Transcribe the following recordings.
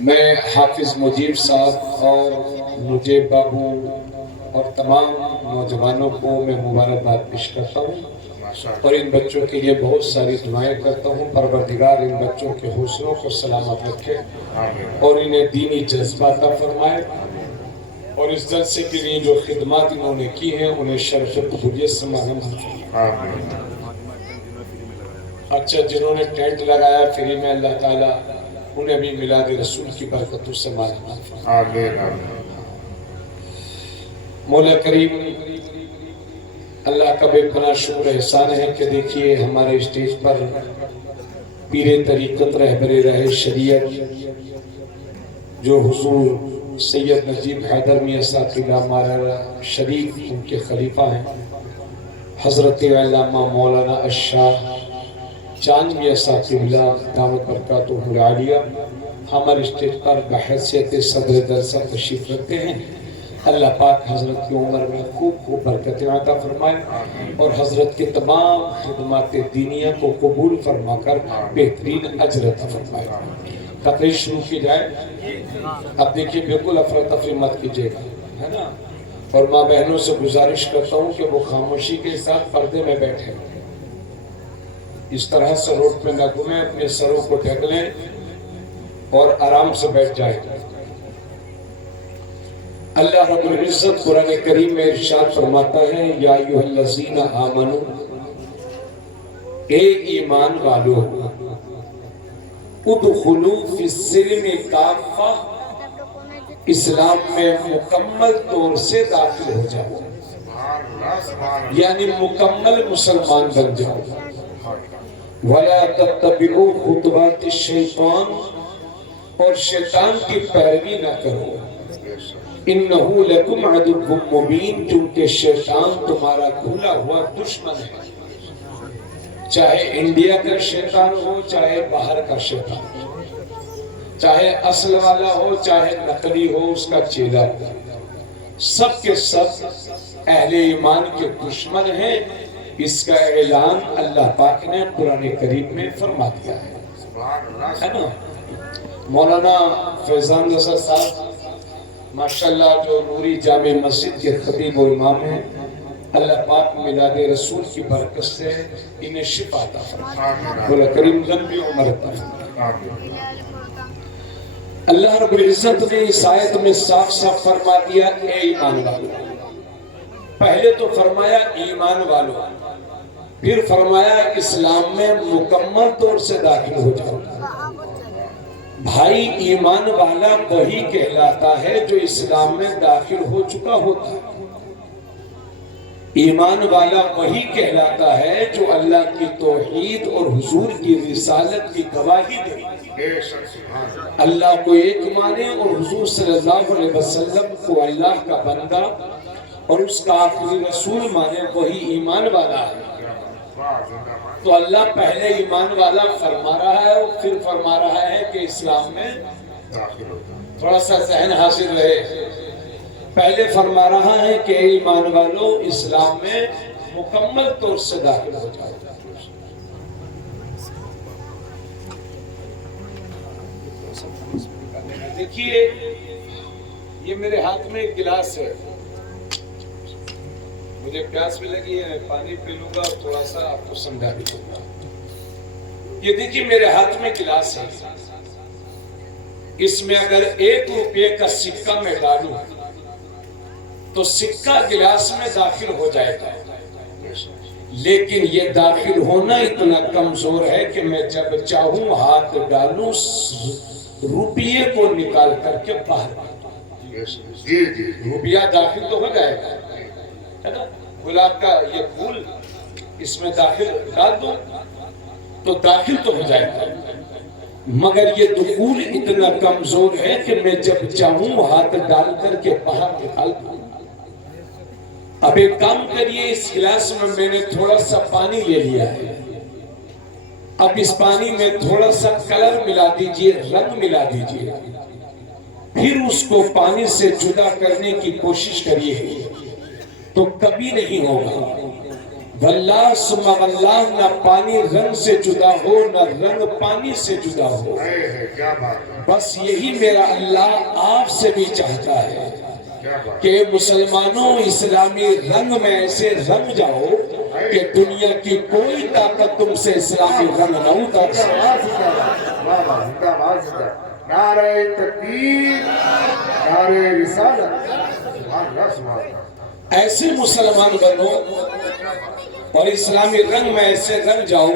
میں حافظ مجیب صاحب اور نجیب بابو اور تمام نوجوانوں کو میں مبارکباد پیش کرتا ہوں اور ان بچوں کے لیے بہت ساری دعائیں کرتا ہوں۔ پروردگار ان بچوں کے حوصلوں کو سلامت رکھے اور انہیں دینی جذبہ عطا فرمائے، اور اس جلسے کے لیے جو خدمات انہوں نے کی ہیں انہیں شرف قبولیت سے معلوم فرمائے۔ اچھا، جنہوں نے ٹینٹ لگایا فری میں، اللہ تعالیٰ انہیں بھی میلاد رسول کی برکتوں سے معلوم فرمائے۔ مولا کریم اللہ کا بے پناہ شکر احسان ہے کہ دیکھیے ہمارے اسٹیج پر پیر طریقت رہبر راہ شریعت جو حضور سید نجیب حیدر میاں ثاقبہ مارا شریف ان کے خلیفہ ہیں، حضرت علامہ مولانا الشاہ چاند میاں ثاقبہ دعوت برکاتہ العالیہ ہمارے اسٹیج پر بحیثیت صدر جلسہ تشریف رکھتے ہیں۔ اللہ پاک حضرت کی عمر میں خوب برکتیں عطا فرمائے اور حضرت کے تمام خدمات دینیہ کو قبول فرما کر بہترین اجر عطا فرمائے۔ تقریر شروع کی جائے۔ اب دیکھیے بالکل افراتفری مت کیجیے گا، ہے نا، اور ماں بہنوں سے گزارش کرتا ہوں کہ وہ خاموشی کے ساتھ پردے میں بیٹھے، اس طرح سے روڈ پہ نہ گھومیں، اپنے سروں کو ڈھک لیں اور آرام سے بیٹھ جائیں۔ اللہ رب العزت قرآن کریم میں ارشاد فرماتا ہے، یا ایھا الذین آمنوا، اے ایمان والو، ادخلوا فی السلم کافہ، اسلام میں مکمل طور سے داخل ہو جاؤ، یعنی مکمل مسلمان بن جاؤ۔ وَلَا تَتَّبِعُوا خُطُوَاتِ الشَّیطان، اور شیطان کی پیروی نہ کرو، اِنَّهُ لَكُمْ عَدُوٌّ مُّبِینٌ، کیونکہ شیطان تمہارا کھلا ہوا دشمن ہے، چاہے انڈیا کا شیطان ہو، چاہے باہر کا شیطان ہو، چاہے اصل والا ہو، چاہے نقلی ہو، اس کا چیلا ہو، سب کے سب اہل ایمان کے دشمن ہیں۔ اس کا اعلان اللہ پاک نے قرآن کریم میں فرما دیا ہے نا۔ مولانا فیضان رضا صاحب ماشاءاللہ جو نوری جامع مسجد کے خطیب و امام ہیں، اللہ پاک میلاد رسول کی برکت سے انہیں شفا عطا فرمائے، مولا کریم لمبی عمر عطا فرمائے۔ اللہ رب العزت نے اس آیت میں صاف صاف فرما دیا، اے ایمان والو۔ پہلے تو فرمایا ایمان والو، پھر فرمایا اسلام میں مکمل طور سے داخل ہو جاؤ۔ بھائی ایمان والا وہی کہلاتا ہے جو اسلام میں داخل ہو چکا ہوتا ہے، ایمان والا وہی کہلاتا ہے جو اللہ کی توحید اور حضور کی رسالت کی گواہی دے، اللہ کو ایک مانے اور حضور صلی اللہ علیہ وسلم کو اللہ کا بندہ اور اس کا آخری رسول مانے، وہی ایمان والا ہے۔ تو اللہ پہلے ایمان والا فرما رہا ہے اور پھر فرما رہا ہے کہ اسلام میں تھوڑا سا ذہن حاضر رہے، پہلے فرما رہا ہے کہ ایمان والو اسلام میں مکمل طور سے داخل ہو جائے۔ دیکھیے یہ میرے ہاتھ میں ایک گلاس ہے، مجھے پیاس بھی لگی ہے، پانی پی لوں گا اور تھوڑا سا آپ کو سمجھا بھی دوں گا۔ یہ دیکھیے میرے ہاتھ میں گلاس ہے، اس میں اگر 1 روپے کا سکہ میں ڈالوں تو سکہ گلاس میں داخل ہو جائے گا، لیکن یہ داخل ہونا اتنا کمزور ہے کہ میں جب چاہوں ہاتھ ڈالوں روپیے کو نکال کر کے باہر روپیہ داخل تو ہو جائے گا، ہے نا، گلاب کا یہ پھول اس میں داخل ڈال دو تو داخل تو ہو جائے گا، مگر یہ دخول اتنا کمزور ہے کہ میں جب چاہوں ہاتھ ڈال کر کے باہر نکال دوں۔ اب ایک کام کریے، اس گلاس میں نے تھوڑا سا پانی لے لیا ہے، اب اس پانی میں تھوڑا سا کلر ملا دیجئے، رنگ ملا دیجئے، پھر اس کو پانی سے جدا کرنے کی کوشش کریے تو کبھی نہیں ہوگا۔ واللہ ثم واللہ، نہ پانی رنگ سے جدا ہو نہ رنگ پانی سے جدا ہو، بس یہی میرا اللہ آپ سے بھی چاہتا ہے کہ مسلمانوں اسلامی رنگ میں ایسے رنگ جاؤ کہ دنیا کی کوئی طاقت تم سے اسلامی رنگ نہ اتار سکے۔ نعرہ تکبیر، نعرہ رسالت۔ ایسے مسلمان بنو اور اسلامی رنگ میں ایسے رنگ جاؤ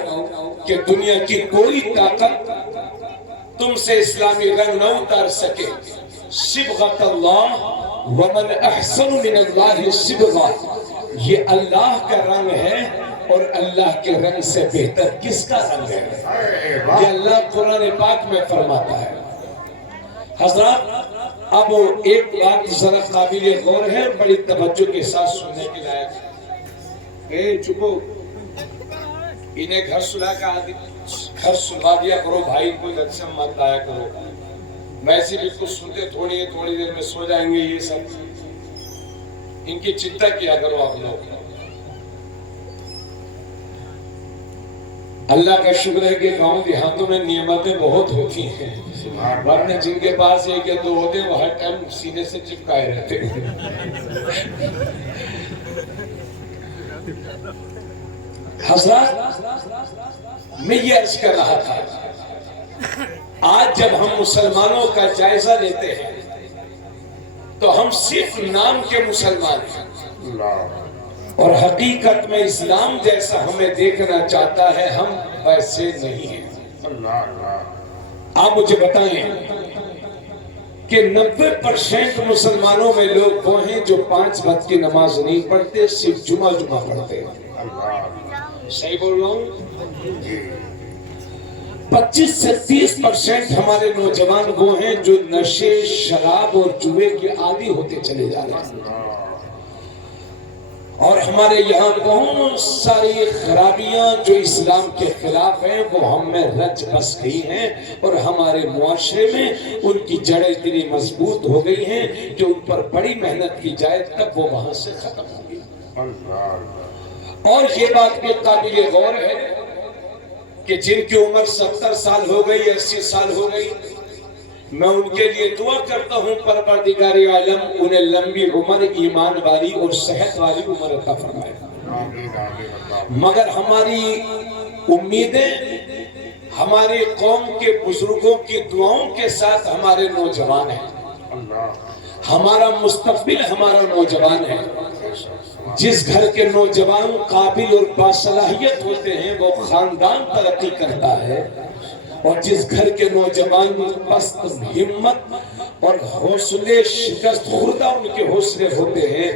کہ دنیا کی کوئی طاقت تم سے اسلامی رنگ نہ اتار سکے۔ صبغۃ اللہ ومن احسن من اللہ صبغہ، یہ اللہ کا رنگ ہے اور اللہ کے رنگ سے بہتر کس کا رنگ ہے؟ یہ اللہ قرآن پاک میں فرماتا ہے۔ حضرات اب ایک بات ذرا قابل غور ہے، بڑی توجہ کے ساتھ سننے کے لائق ہے۔ چپو، انہیں گھر سلا کا گھر سلوا دیا کرو بھائی، کوئی اچھا مت لایا کرو، ویسے بھی کچھ سنتے تھوڑی دیر میں سو جائیں گے۔ یہ سب ان کی چنتا کیا کرو آپ لوگ۔ اللہ کا شکر ہے کہ گاؤں دیہاتوں میں نعمتیں بہت ہوتی ہیں، ورنہ جن کے پاس ایک یا دو ہوتے وہ ہر ٹائم سینے سے چپکائے رہتے ہیں۔ حضرات میں یہ عرض کر رہا تھا، آج جب ہم مسلمانوں کا جائزہ لیتے ہیں تو ہم صرف نام کے مسلمان ہیں، اور حقیقت میں اسلام جیسا ہمیں دیکھنا چاہتا ہے ہم ویسے نہیں ہیں۔ آپ مجھے بتائیں کہ 90% مسلمانوں میں لوگ وہ ہیں جو 5 وقت کی نماز نہیں پڑھتے، صرف جمعہ پڑھتے ہیں۔ صحیح بول رہا ہوں؟ 25 سے 30% ہمارے نوجوان وہ ہیں جو نشے، شراب اور جوے کے عادی ہوتے چلے جا رہے ہیں، اور ہمارے یہاں بہت ساری خرابیاں جو اسلام کے خلاف ہیں وہ ہم میں رچ بس گئی ہیں، اور ہمارے معاشرے میں ان کی جڑیں اتنی مضبوط ہو گئی ہیں کہ ان پر بڑی محنت کی جائے تب وہ وہاں سے ختم ہوں گی۔ اور یہ بات بھی قابل غور ہے کہ جن کی عمر 70 سال ہو گئی، 80 سال ہو گئی، میں ان کے لیے دعا کرتا ہوں پروردگار عالم انہیں لمبی عمر، ایمان والی اور صحت والی عمر عطا فرمائے۔ مگر ہماری امیدیں ہماری قوم کے بزرگوں کی دعاؤں کے ساتھ ہمارے نوجوان ہیں، ہمارا مستقبل ہمارا نوجوان ہے۔ جس گھر کے نوجوان قابل اور باصلاحیت ہوتے ہیں وہ خاندان ترقی کرتا ہے، اور جس گھر کے نوجوان پست ہمت اور حوصلے شکست خوردہ ان کے حوصلے ہوتے ہیں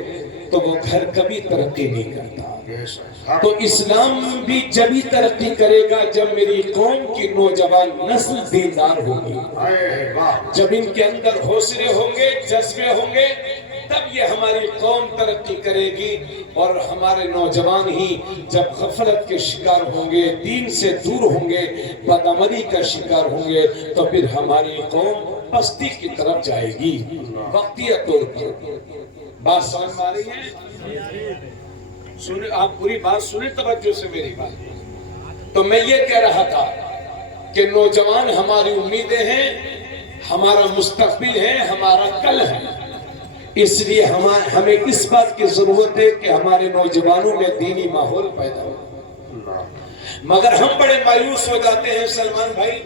تو وہ گھر کبھی ترقی نہیں کرتا۔ تو اسلام بھی جبھی ترقی کرے گا جب میری قوم کی نوجوان نسل دیندار ہوگی، جب ان کے اندر حوصلے ہوں گے، جذبے ہوں گے، تب یہ ہماری قوم ترقی کرے گی۔ اور ہمارے نوجوان ہی جب غفلت کے شکار ہوں گے، دین سے دور ہوں گے، بدعملی کا شکار ہوں گے، تو پھر ہماری قوم پستی کی طرف جائے گی وقتیہ طور پر۔ بات سمجھ میں آ رہی ہے؟ سنیں، آپ پوری بات سنیں توجہ سے میری بات۔ تو میں یہ کہہ رہا تھا کہ نوجوان ہماری امیدیں ہیں، ہمارا مستقبل ہے، ہمارا کل ہے، اس لیے ہمیں اس بات کی ضرورت ہے کہ ہمارے نوجوانوں میں دینی ماحول پیدا ہو۔ مگر ہم بڑے مایوس ہو جاتے ہیں سلمان بھائی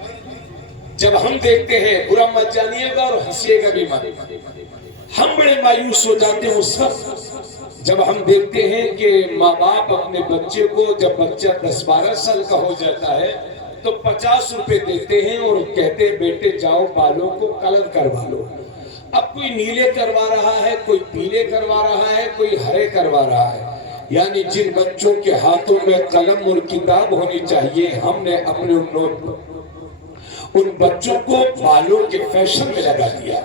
جب ہم دیکھتے ہیں، برا مت جانیے گا اور ہنسیے گا بھی مت، ہم بڑے مایوس ہو جاتے ہیں اس وقت جب ہم دیکھتے ہیں کہ ماں باپ اپنے بچے کو، جب بچہ 10-12 سال کا ہو جاتا ہے تو 50 روپے دیتے ہیں اور کہتے ہیں بیٹے جاؤ بالوں کو کلر کروا لو۔ اب کوئی نیلے کروا رہا ہے، کوئی پیلے کروا رہا ہے، کوئی ہرے کروا رہا ہے، یعنی جن بچوں کے ہاتھوں میں قلم اور کتاب ہونی چاہیے ہم نے اپنے ان بچوں کو بالوں کے فیشن میں لگا دیا۔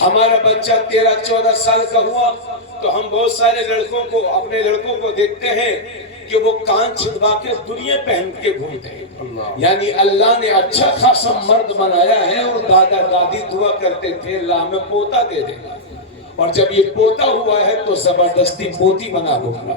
ہمارا بچہ 13-14 سال کا ہوا تو ہم بہت سارے لڑکوں کو، اپنے لڑکوں کو دیکھتے ہیں کہ وہ کان چھدوا کے دنیا پہن کے گھومتے ہیں، یعنی اللہ نے اچھا خاصا مرد بنایا ہے، اور دادا دادی دعا کرتے تھے اللہ ہمیں پوتا دے دے، اور جب یہ پوتا ہوا ہے تو زبردستی پوتی بنا ہوگا۔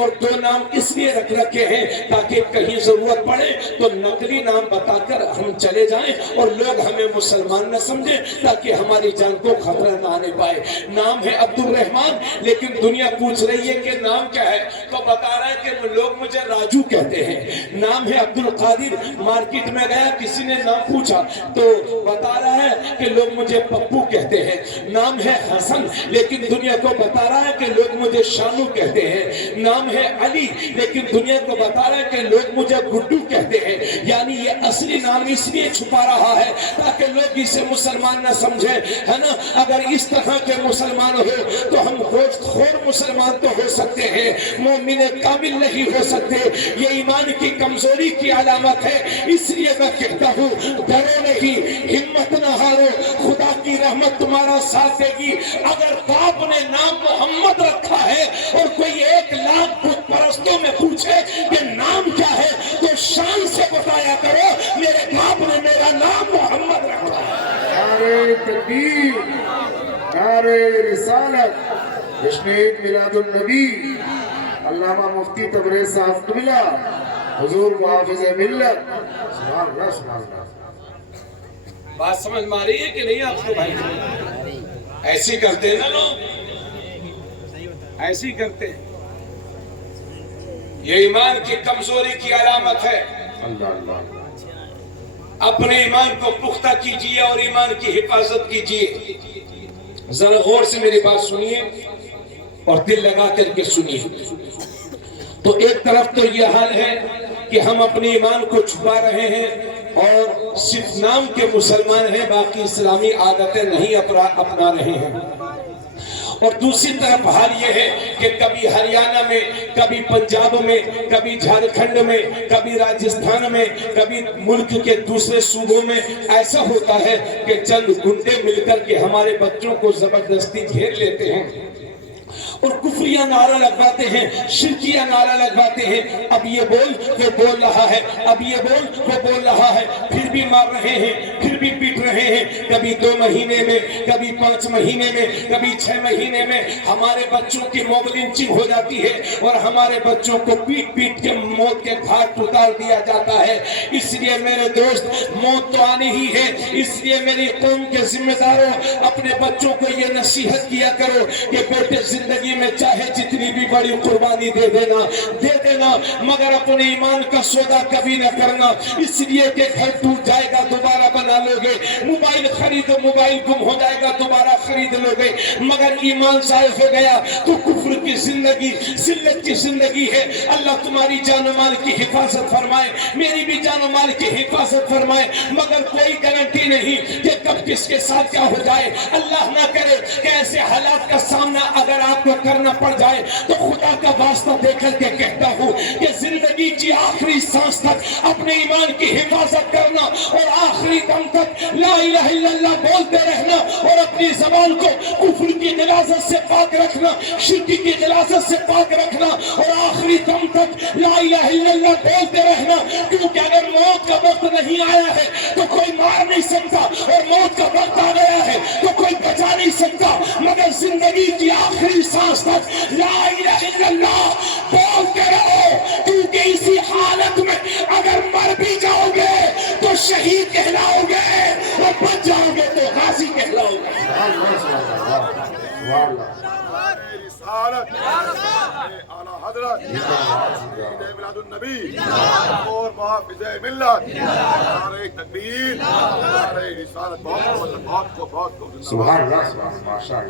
اور 2 نام اس لیے رکھ رکھے ہیں تاکہ کہیں ضرورت پڑے تو نقلی نام بتا کر ہم چلے جائیں اور لوگ ہمیں مسلمان نہ سمجھیں، تاکہ ہماری جان کو خطرہ نہ آنے پائے۔ نام ہے عبد الرحمن، لیکن دنیا پوچھ رہی ہے کہ نام کیا ہے، تو بتا رہا ہے کہ لوگ مجھے راجو کہتے ہیں۔ نام ہے عبد القادر، مارکیٹ میں گیا کسی نے نام پوچھا تو بتا رہا ہے کہ لوگ مجھے پپو کہتے ہیں۔ نام ہے حسن، لیکن دنیا کو بتا رہا ہے کہ لوگ مجھے شانو کہتے ہیں۔ نام ہے علی، لیکن دنیا کو بتا رہا ہے کہ لوگ مجھے گڈو کہتے ہیں۔ یعنی یہ اصلی نام اس لیے چھپا رہا ہے تاکہ لوگ اسے مسلمان نہ سمجھیں، ہے نا۔ اگر اس طرح کے مسلمان ہو تو ہم گوشت خور مسلمان تو ہو سکتے ہیں، مومن کامل نہیں ہو سکتے۔ یہ ایمان کی کمزوری کی علامت ہے۔ اس لیے میں کہتا ہوں ڈرو نہیں، ہمت نہ ہارو، خدا کی رحمت تمہارا ساتھ دے گی۔ اگر باپ نے نام محمد رکھا ہے اور کوئی 1 لاکھ بت پرستوں میں پوچھے کہ نام کیا ہے تو شان سے بتایا کرو میرے باپ نے میرا نام محمد رکھا ہے۔ نعرہ تکبیر، نعرہ رسالت، جشن عید میلاد النبی، علامہ مفتی تبریز صاحب قبلہ، حضور محافظ ملت، سبحان اللہ سبحان اللہ۔ بات سمجھ میں آ رہی ہے کہ نہیں آپ کو بھائی؟ ایسی کرتے ہیں نا لوگ، ایسی کرتے ہیں۔ یہ ایمان کی کمزوری کی علامت ہے۔ اللہ اللہ، اپنے ایمان کو پختہ کیجئے اور ایمان کی حفاظت کیجئے۔ ذرا غور سے میری بات سنیے اور دل لگا کر کے سنیے۔ تو ایک طرف تو یہ حال ہے کہ ہم اپنے ایمان کو چھپا رہے ہیں اور صرف نام کے مسلمان ہیں، باقی اسلامی عادتیں نہیں اپنا رہے ہیں۔ اور دوسری طرف حال یہ ہے کہ کبھی ہریانہ میں، کبھی پنجاب میں، کبھی جھارکھنڈ میں، کبھی راجستھان میں، کبھی ملک کے دوسرے صوبوں میں ایسا ہوتا ہے کہ چند گنڈے مل کر کے ہمارے بچوں کو زبردستی گھیر لیتے ہیں اور کفریہ نعرہ لگواتے ہیں، شرکیہ نعرہ لگواتے ہیں۔ اب یہ بول وہ بول رہا ہے، اب یہ بول وہ بول رہا ہے، پھر بھی مار رہے ہیں، پھر بھی پیٹ رہے ہیں۔ کبھی 2 مہینے میں، کبھی 5 مہینے میں، کبھی 6 مہینے میں ہمارے بچوں کی موب لنچنگ ہو جاتی ہے اور ہمارے بچوں کو پیٹ پیٹ کے موت کے گھاٹ اتار دیا جاتا ہے۔ اس لیے میرے دوست، موت تو آنی ہی ہے، اس لیے میری قوم کے ذمہ داروں اپنے بچوں کو یہ نصیحت کیا کرو کہ بیٹے زندگی میں چاہے جتنی بھی بڑی قربانی دے دینا، مگر اپنے ایمان کا سودا کبھی نہ کرنا، اس لیے کہ گھر ٹوٹ جائے گا دوبارہ بنا لو گے، موبائل خریدو موبائل گم ہو جائے گا دوبارہ خرید لو گے، مگر ایمان ضائع ہو گیا تو کفر کی زندگی، ذلت کی زندگی ہے۔ اللہ تمہاری جان و مال کی حفاظت فرمائے، میری بھی جان و مال کی حفاظت فرمائے، مگر کوئی گارنٹی نہیں کہ کب کس کے ساتھ کیا ہو جائے۔ اللہ نہ کرے کہ ایسے حالات کا سامنا اگر آپ کو کرنا پڑ جائے تو خدا کا واسطہ دے کر کے کہتا ہوں کہ زندگی کی آخری سانس تک اپنے ایمان کی حفاظت کرنا اور آخری دم تک لا الہ الا اللہ بولتے رہنا اور اپنی زبان کو کفر کی غلاظت سے پاک رکھنا، شرک کی غلاظت سے پاک رکھنا اور آخری دم تک لا الہ الا اللہ بولتے رہنا، کیونکہ اگر موت کا وقت نہیں آیا ہے تو کوئی مار نہیں سکتا اور موت کا وقت آ گیا ہے تو کوئی بچا نہیں سکتا، مگر زندگی کی آخری سانس تک لا الہ الا اللہ بولتے رہو، کیونکہ اسی حالت میں اگر مر بھی جاؤ گے تو شہید کہلاؤ گے اور بچ جاؤ گے تو غازی کہلاؤ گے۔ رسالت اعلیٰ حضرت عید میلاد النبی اور محافظ ملت، نعرہ تکبیر، نعرہ رسالت، بہت کو سبحان اللہ سبحان اللہ، ماشاء اللہ۔